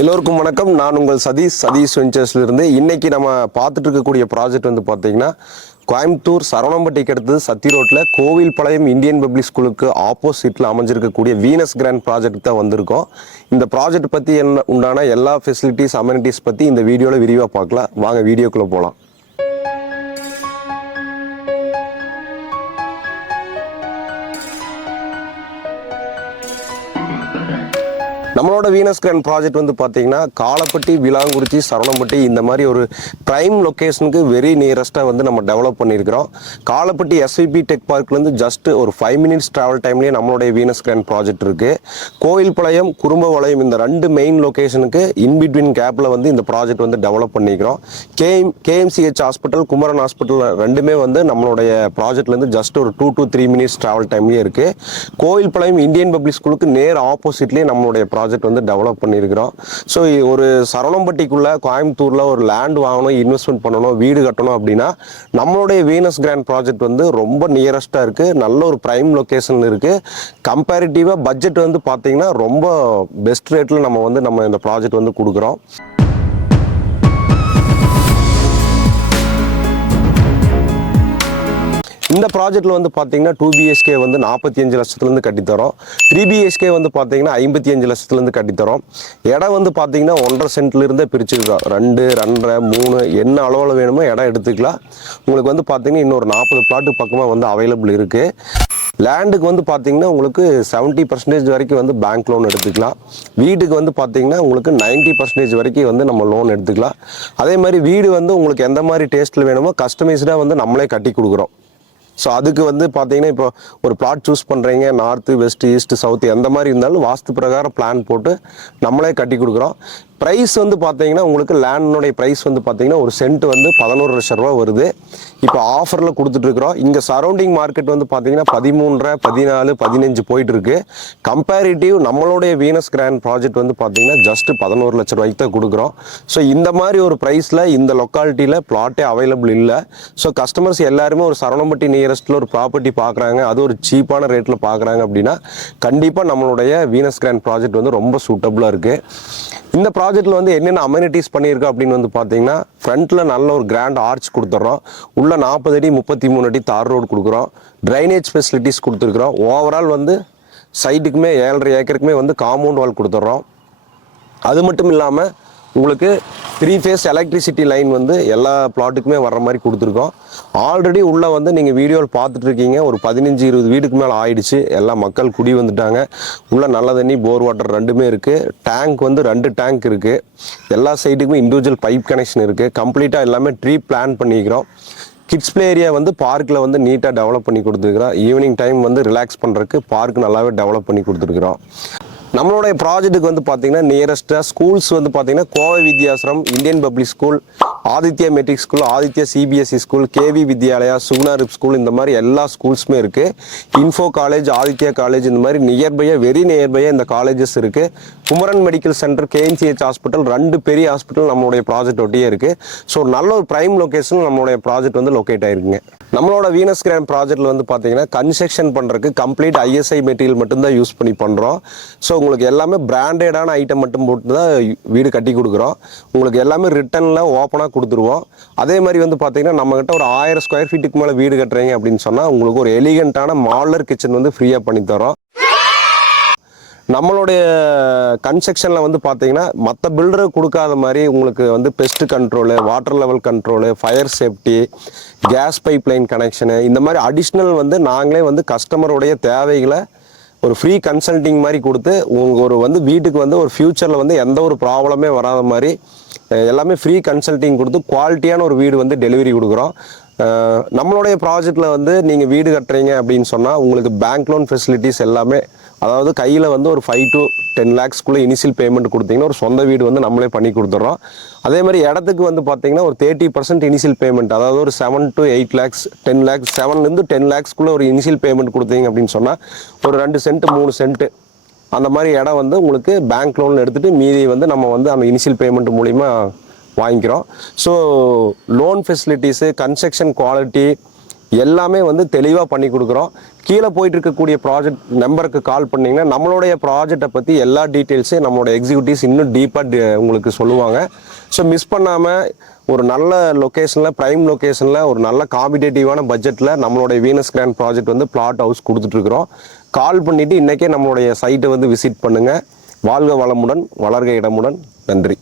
எல்லோருக்கும் வணக்கம். நான் உங்கள் சதீஷ். சதீஷ் வெஞ்சர்ஸ்லேருந்து இன்றைக்கி நம்ம பார்த்துட்டு இருக்கக்கூடிய ப்ராஜெக்ட் வந்து பார்த்தீங்கன்னா கோயம்புத்தூர் சரவணம்பட்டிக்கு அடுத்தது சத்தி ரோட்டில் கோவில்பாளையம் இந்தியன் பப்ளிக் ஸ்கூலுக்கு ஆப்போசிட்டில் அமைஞ்சிருக்கக்கூடிய வீனஸ் கிராண்ட் ப்ராஜெக்ட் தான் வந்திருக்கோம். இந்த ப்ராஜெக்ட் பற்றி என்ன உண்டான எல்லா ஃபெசிலிட்டிஸ் அமெனிட்டிஸ் பற்றி இந்த வீடியோவில் விரிவாக பார்க்கலாம். வாங்க வீடியோக்குள்ளே போகலாம் நம்மளோட வீனஸ் கிராண்ட் ப்ராஜெக்ட் வந்து பார்த்தீங்கன்னா காலப்பட்டி விலாங்குறிச்சி சரவணம்பட்டி இந்த மாதிரி ஒரு ப்ரைம் லொக்கேஷனுக்கு வெரி நியரஸ்ட்டாக வந்து நம்ம டெவலப் பண்ணியிருக்கிறோம் காலப்பட்டி எஸ்விபி டெக் பார்க்லேருந்து ஜஸ்ட் ஒரு ஃபைவ் மினிட்ஸ் ட்ராவல் டைம்லேயே நம்மளுடைய வீனஸ் கிராண்ட் ப்ராஜெக்ட் இருக்குது கோயில்பாளையம் குறும்பபாளையம் இந்த ரெண்டு மெயின் லொக்கேஷனுக்கு இன்பிட்வீன் கேப்பில் வந்து இந்த ப்ராஜெக்ட் வந்து டெவலப் பண்ணிக்கிறோம் KM KMCH hospital Kumaran hospital ரெண்டுமே வந்து நம்மளுடைய ப்ராஜெக்ட்லேருந்து ஜஸ்ட் ஒரு two to three minutes travel டைம்லேயே இருக்குது கோயில்பாளையம் இந்தியன் பப்ளிக் ஸ்கூலுக்கு நேர் ஆப்போசிட்லேயே நம்மளுடைய ப்ராஜெக்ட் ப்ராஜெக்ட் வந்து டெவலப் பண்ணியிருக்கிறோம். ஸோ ஒரு சரளம்பட்டிக்குள்ளே கோயம்புத்தூரில் ஒரு லேண்ட் வாங்கணும் இன்வெஸ்ட்மெண்ட் பண்ணணும் வீடு கட்டணும் அப்படின்னா நம்மளுடைய வீனஸ் கிராண்ட் ப்ராஜெக்ட் வந்து ரொம்ப நியரஸ்ட்டாக இருக்குது நல்ல ஒரு ப்ரைம் லொக்கேஷன் இருக்குது கம்பேரிட்டிவாக பட்ஜெட் வந்து பார்த்திங்கன்னா ரொம்ப பெஸ்ட் ரேட்டில் நம்ம வந்து நம்ம இந்த ப்ராஜெக்ட் வந்து கொடுக்குறோம். இந்த ப்ராஜெக்ட்டில் வந்து பார்த்தீங்கன்னா டூ பிஹெச்கே வந்து நாற்பத்தி அஞ்சு லட்சத்துலேருந்து கட்டித்தரோம். த்ரீ பிஹெச்கே வந்து பார்த்தீங்கன்னா ஐம்பத்தி அஞ்சு லட்சத்துலேருந்து கட்டித்தரோம். இடம் வந்து பார்த்தீங்கன்னா ஒன்றரை சென்ட்லேருந்தே பிரிச்சுருக்கோம் ரெண்டு ரெண்டரை மூணு என்ன அளவில் வேணுமோ இடம் எடுத்துக்கலாம். உங்களுக்கு வந்து பார்த்தீங்கன்னா இன்னொரு நாற்பது பிளாட்டு பக்கமாக வந்து அவைலபிள் இருக்குது லேண்டுக்கு வந்து பார்த்தீங்கன்னா உங்களுக்கு செவன்ட்டி பர்சன்டேஜ் வரைக்கும் வந்து பேங்க் லோன் எடுத்துக்கலாம். வீட்டுக்கு வந்து பார்த்தீங்கன்னா உங்களுக்கு நைன்ட்டி பர்சன்டேஜ் வரைக்கும் வந்து நம்ம லோன் எடுத்துக்கலாம். அதே மாதிரி வீடு வந்து உங்களுக்கு எந்த மாதிரி டேஸ்ட்டில் வேணுமோ கஸ்டமைஸ்டாக வந்து நம்மளே கட்டி கொடுக்குறோம். ஸோ அதுக்கு வந்து பார்த்தீங்கன்னா இப்போ ஒரு பிளாட் சூஸ் பண்ணுறீங்க நார்த்து வெஸ்ட் ஈஸ்ட் சவுத் எந்த மாதிரி இருந்தாலும் வாஸ்து பிரகாரம் பிளான் போட்டு நம்மளே கட்டி கொடுக்குறோம். ப்ரைஸ் வந்து பார்த்தீங்கன்னா உங்களுக்கு லேண்டினுடைய ப்ரைஸ் வந்து பார்த்தீங்கன்னா ஒரு சென்ட் வந்து பதினோரு லட்சம் ரூபா வருது. இப்போ ஆஃபரில் கொடுத்துட்ருக்குறோம் இங்கே சரௌண்டிங் மார்க்கெட் வந்து பார்த்தீங்கன்னா பதிமூன்றரை பதினாலு பதினஞ்சு போயிட்டு இருக்கு. கம்பேரிட்டிவ் நம்மளுடைய வீனஸ் கிராண்ட் ப்ராஜெக்ட் வந்து பார்த்தீங்கன்னா ஜஸ்ட் பதினோரு லட்ச ரூபாய்க்கு தான் கொடுக்குறோம். ஸோ இந்த மாதிரி ஒரு ப்ரைஸில் இந்த லொக்காலிட்டியில் பிளாட்டே அவைலபிள் இல்லை. ஸோ கஸ்டமர்ஸ் எல்லாருமே ஒரு சரவணம்பட்டி நியரஸ்ட்டில் ஒரு ப்ராப்பர்ட்டி பார்க்குறாங்க அது ஒரு சீப்பான ரேட்டில் பார்க்குறாங்க அப்படின்னா கண்டிப்பாக நம்மளுடைய வீனஸ் கிராண்ட் ப்ராஜெக்ட் வந்து ரொம்ப சூட்டபுளாக இருக்குது இந்த ப்ராஜெக்ட்டில் வந்து என்னென்ன அமெனிட்டிஸ் பண்ணியிருக்கோம் அப்படின்னு வந்து பார்த்தீங்கன்னா ஃப்ரண்ட்டில் நல்ல ஒரு கிராண்ட் ஆர்ச் கொடுத்துட்றோம் உள்ள நாற்பது அடி முப்பத்தி மூணு அடி தார் ரோடு கொடுக்குறோம். ட்ரைனேஜ் ஃபெசிலிட்டிஸ் கொடுத்துருக்குறோம். ஓவரால் வந்து சைட்டுக்குமே ஏழரை ஏக்கருக்குமே வந்து காம்பவுண்ட் வால் கொடுத்துட்றோம் அது மட்டும் இல்லாமல் உங்களுக்கு த்ரீ ஃபேஸ் எலக்ட்ரிசிட்டி லைன் வந்து எல்லா பிளாட்டுக்குமே வர்ற மாதிரி கொடுத்துருக்கோம். ஆல்ரெடி உள்ளே வந்து நீங்கள் வீடியோவில் பார்த்துட்டு இருக்கீங்க ஒரு பதினஞ்சு இருபது வீடுக்கு மேலே ஆயிடுச்சு. எல்லா மக்கள் குடி வந்துட்டாங்க. உள்ளே நல்ல தண்ணி போர் வாட்டர் ரெண்டுமே இருக்குது டேங்க் வந்து ரெண்டு டேங்க் இருக்குது எல்லா சைட்டுக்குமே இண்டிவிஜுவல் பைப் கனெக்ஷன் இருக்குது கம்ப்ளீட்டாக எல்லாமே ட்ரீ பிளான் பண்ணிக்கிறோம். கிட்ஸ் பிளே ஏரியா வந்து பார்க்கில் வந்து நீட்டாக டெவலப் பண்ணி கொடுத்துருக்குறோம். ஈவினிங் டைம் வந்து ரிலாக்ஸ் பண்ணுறதுக்கு பார்க் நல்லாவே டெவலப் பண்ணி கொடுத்துருக்குறோம். நம்மளுடைய ப்ராஜெக்ட்டுக்கு வந்து பார்த்தீங்கன்னா நியரஸ்ட்டாக ஸ்கூல்ஸ் வந்து பார்த்தீங்கன்னா Kovai Vidyashram Indian public school Aditya matric school Aditya CBSE school KV Vidyalaya சுகுணாரிப் school இந்த மாதிரி எல்லா ஸ்கூல்ஸுமே இருக்குது இன்ஃபோ காலேஜ் ஆதித்யா காலேஜ் இந்த மாதிரி நியர்பையாக வெரி நியர்பையாக இந்த காலேஜஸ் இருக்குது Kumaran medical centre KNCH hospital ரெண்டு பெரிய ஹாஸ்பிட்டல் நம்மளுடைய ப்ராஜெக்ட் ஒட்டியே இருக்குது ஸோ நல்ல ஒரு ப்ரைம் லொக்கேஷன் நம்மளுடைய ப்ராஜெக்ட் வந்து லொக்கேட் ஆயிருக்குங்க. நம்மளோட வீனஸ் கிராண்ட் ப்ராஜெக்ட்ல வந்து பார்த்தீங்கன்னா கன்ஸ்ட்ரக்ஷன் பண்ணுறதுக்கு கம்ப்ளீட் ஐஎஸ்ஐ மெட்டீரியல் மட்டும்தான் யூஸ் பண்ணி பண்ணுறோம் ஸோ உங்களுக்கு எல்லாமே பிராண்டடான ஐட்டம் மட்டும் போட்டு தான் வீடு கட்டி கொடுக்குறோம். உங்களுக்கு எல்லாமே ரிட்டனில் ஓப்பனாக கொடுத்துருவோம். அதே மாதிரி வந்து பார்த்தீங்கன்னா நம்மக்கிட்ட ஒரு ஆயிரம் ஸ்கொயர் ஃபீட்டுக்கு மேலே வீடு கட்டுறீங்க அப்படின்னு சொன்னால் உங்களுக்கு ஒரு எலிகண்ட்டான மாடலர் கிச்சன் வந்து ஃப்ரீயாக பண்ணித்தரோம். நம்மளுடைய கன்ஸ்ட்ரக்ஷனில் வந்து பார்த்தீங்கன்னா மற்ற பில்டரை கொடுக்காத மாதிரி உங்களுக்கு வந்து pest control water level control fire safety gas pipe line connection இந்த மாதிரி அடிஷ்னல் வந்து நாங்களே வந்து கஸ்டமருடைய தேவைகளை ஒரு ஃப்ரீ கன்சல்டிங் மாதிரி கொடுத்து உங்கள் ஒரு வந்து வீட்டுக்கு வந்து ஒரு ஃப்யூச்சரில் வந்து எந்த ஒரு ப்ராப்ளமே வராத மாதிரி எல்லாமே ஃப்ரீ கன்சல்டிங் கொடுத்து குவாலிட்டியான ஒரு வீடு வந்து டெலிவரி கொடுக்குறோம். நம்மளுடைய ப்ராஜெக்டில் வந்து நீங்கள் வீடு கட்டுறீங்க அப்படின்னு சொன்னால் உங்களுக்கு பேங்க் லோன் ஃபெசிலிட்டிஸ் எல்லாமே அதாவது கையில் வந்து ஒரு ஃபைவ் டு டென் லேக்ஸ்க்குள்ளே இனிஷியல் பேமெண்ட் கொடுத்தீங்கன்னா ஒரு சொந்த வீடு வந்து நம்மளே பண்ணி கொடுத்துட்றோம். அதே மாதிரி இடத்துக்கு வந்து பார்த்தீங்கன்னா ஒரு தேர்ட்டி பர்சன்ட் இனிஷியல் பேமெண்ட் அதாவது ஒரு seven to eight lakhs ten lakhs செவன்லேருந்து ten லேக்ஸ்க்குள்ளே ஒரு இனிஷியல் பேமெண்ட் கொடுத்தீங்க அப்படின்னு சொன்னால் ஒரு ரெண்டு சென்ட் மூணு சென்ட்டு அந்த மாதிரி இடம் வந்து உங்களுக்கு பேங்க் லோன் எடுத்துகிட்டு மீதி வந்து நம்ம வந்து அந்த இனிஷியல் பேமெண்ட் மூலிமா வாங்கிக்கிறோம். So loan facilities construction quality எல்லாமே வந்து தெளிவாக பண்ணி கொடுக்குறோம். கீழே போயிட்டு இருக்கக்கூடிய ப்ராஜெக்ட் நம்பருக்கு கால் பண்ணீங்கன்னா நம்மளுடைய ப்ராஜெக்டை பற்றி எல்லா டீட்டெயில்ஸையும் நம்மளோட எக்ஸிக்யூட்டிவ்ஸ் இன்னும் டீப்பாக உங்களுக்கு சொல்லுவாங்க. ஸோ மிஸ் பண்ணாமல் ஒரு நல்ல லொக்கேஷனில் ப்ரைம் லொக்கேஷனில் ஒரு நல்ல காம்படேட்டிவான பட்ஜெட்டில் நம்மளுடைய வீனஸ் கிராண்ட் ப்ராஜெக்ட் வந்து பிளாட் ஹவுஸ் கொடுத்துட்ருக்குறோம் கால் பண்ணிவிட்டு இன்றைக்கே நம்மளுடைய சைட்டை வந்து விசிட் பண்ணுங்கள் வாழ்க வளமுடன் வளர்க இடமுடன். நன்றி.